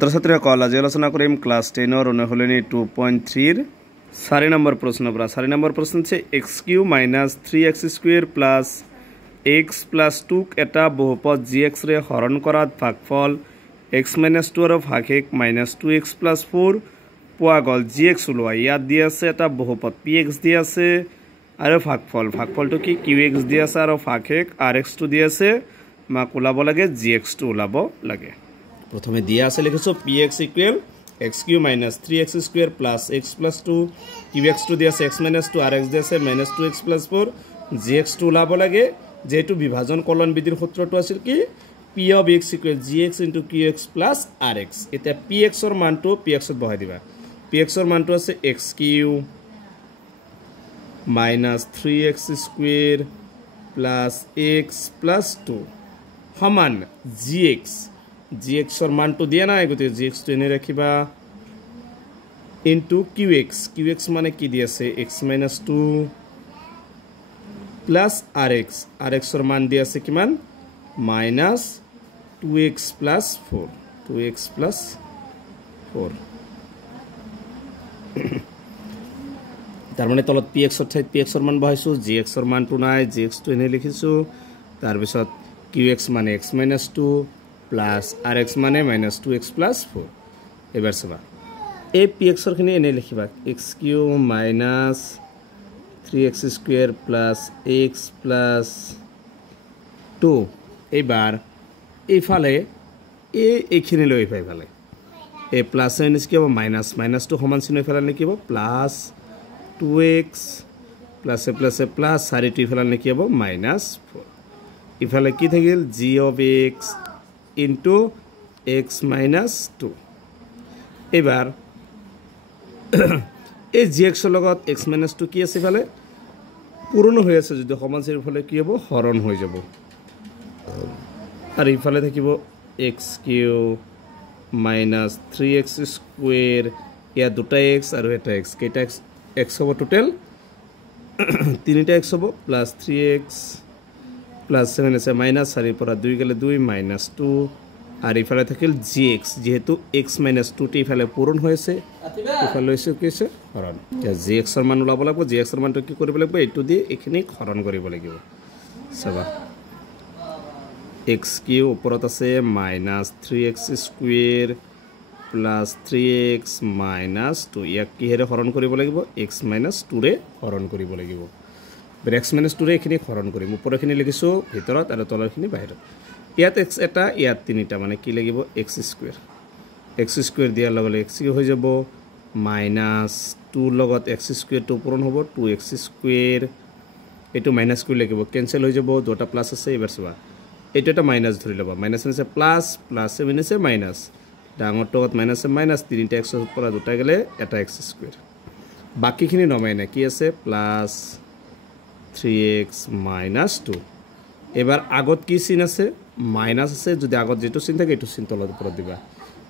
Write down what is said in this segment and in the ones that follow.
ছাত্ৰছাত্ৰীসকল আজি আলোচনা কৰিম ক্লাস 10 অনুশীলনী 2.3 4 নম্বৰ প্ৰশ্নৰ পৰা 4 নম্বৰ প্ৰশ্ন আছে x³ - 3x² + x + 2 এটা বহুপদ gx ৰে হৰণ কৰাত ভাগফল x - 2 আৰু ভাগশেষ -2x + 4 পোৱা গল gx ওলোৱা ইয়াত দি আছে এটা বহুপদ px দি আছে আৰু ভাগফলটো কি qx দি আছে আৰু ভাগশেষ rx টো দি আছে মাক ওলাব লাগে gx টো ওলাব লাগে প্রথমে দিয়া আছে লিখিছো px = x³ - 3x² + x + 2 qx টো দিয়া আছে x - 2 rx দি আছে -2x + 4 gx টো ওলাব লাগে যেটো বিভাজন কলন বিধিৰ সূত্ৰটো আছিল কি p of x = gx * qx + rx এটা px ৰ মানটো px ত বহাই দিবা px ৰ মানটো আছে x³ - 3x² + x + 2 সমান gx ৰ মানটো দিয়া নাই গতে gx টো এনে ৰাখিবা into qx মানে কি দি আছে x - 2 plus rx ৰ মান দি আছে কিমান -2x + 4 2x + 4 তাৰ মানে তলত px ৰ ঠাইত px ৰ মান বহাইছো gx ৰ মানটো নাই gx টো এনে লিখিছো তাৰ পিছত qx মানে x - 2 plus rx মানে -2x + 4 এবাৰ চাবা এই px ৰ খিনি এনে লিখিবা x³ - 3x² + x + 2 এবাৰ এইফালে এইখিনি লৈ ফাইফালে এই প্লাস এনে কি হ'ব মাইনাস টো সমান চিহ্ন ইফালে লিখিব +2x +++ 4 টো ইফালে লিখিব -4 ইফালে কি থাকিল g of x into x - 2 এবাৰ এই gx ৰ লগত x - 2 কি আছে ইফালে পূৰণ হৈ আছে যদি সমান চিহ্নৰ ইফালে কি হ'ব হৰণ হৈ যাব আৰু ইফালে থাকিব x³ - 3x² ইয়া দুটা x আৰু এটা x কেইটা x হ'ব টোটাল তিনিটা x হ'ব +3x +7 আছে -4 পৰা 2 গলে 2 -2 আর ইফালে থাকিল gx যেহেতু x - 2 টি ইফালে পূরণ হয়েছে ইফালে হইছে কি আছে হরণ gx এর মান ওলাব লাগব gx এর মানটো কি কৰিব লাগিব এটো দি এখিনি হৰণ কৰিব লাগিব সবা x³ ওপৰত আছে -3x² + 3x - 2 ইয়াক কি হেৰে হৰণ কৰিব লাগিব x - 2 ৰে হৰণ কৰিব লাগিব x - 2 ৰে এখিনি হৰণ কৰিম ওপৰখিনি লিখিছো ভিতৰত আৰু তলৰখিনি বাহিৰত ইয়াত x এটা ইয়াত তিনিটা মানে কি লাগিব x² দিয়াৰ লগে x হৈ যাব -2 লগত x² টো পূৰণ হ'ব 2x² এটো মাইনাস কৰি লাগিব কেনসেল হৈ যাব দুটা প্লাস আছে এবাৰ চাবা এটো এটা মাইনাস ধৰি লবা মাইনাস আছে প্লাস আছে মাইনাস ডাঙৰটোত মাইনাস আছে মাইনাস তিনিটা x ৰ পৰা দুটা গলে এটা x² বাকিখিনি নমাই না কি আছে +3x - 2 এবাৰ আগত কি চিন আছে মাইনাস আছে যদি আগত যেটো চিন থাকে এটো চিন তলত ওপৰত দিবা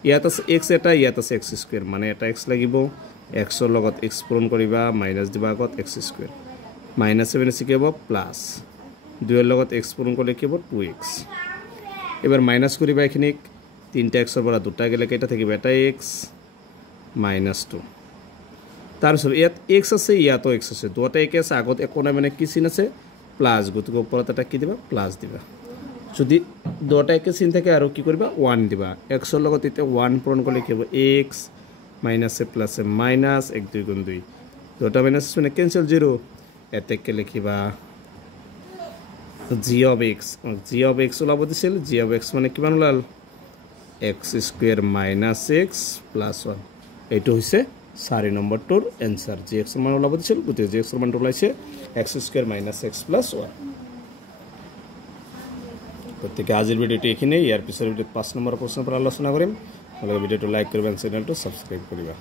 ইয়াত আছে x এটা ইয়াত আছে x² মানে এটা x লাগিব x ৰ লগত x পূৰণ কৰিবা মাইনাস দিবা আগত x² -7 আছে কি হ'ব প্লাস 2 ৰ লগত x পূৰণ কৰিলে কি হ'ব 2x এবাৰ মাইনাস কৰিবা এখিনিক তিনটা x ৰ পৰা দুটা গলে কেইটা থাকিব এটা x -2 তাৰপিছত ইয়াত x আছে ইয়াতো x আছে দুটা এক আছে আগত একো নাই মানে কি চিন আছে প্লাস গতিকে ওপৰত এটা কি দিবা প্লাস দিবা যদি দুটা এক চিন থাকে আৰু কি কৰিবা 1 দিবা x ৰ লগত এটা 1 পূৰণ কৰিলে কি হ'ব x - প্লাস মাইনাস 1 2 গুণ 2 দুটা মাইনাস মানে ক্যান্সেল 0 এতেকে লিখিবা g of x ওলাব দিছিল g of x মানে কিমান ওলাল x² - x + 1 এটো হৈছে 4 নম্বৰটোৰ आंसर gx ৰ মান ওলাব দিছিল গতে gx ৰ মানটো ওলাইছে x² - x + 1 গতিকে আজিৰ ভিডিওটো এখিনেই ইয়াৰ পিছৰ ভিডিওত 5 নম্বৰ প্ৰশ্নৰ পৰা আলোচনা কৰিম আপোনালোকে ভিডিওটো লাইক কৰিবা চেনেলটো সাবস্ক্ৰাইব কৰিবা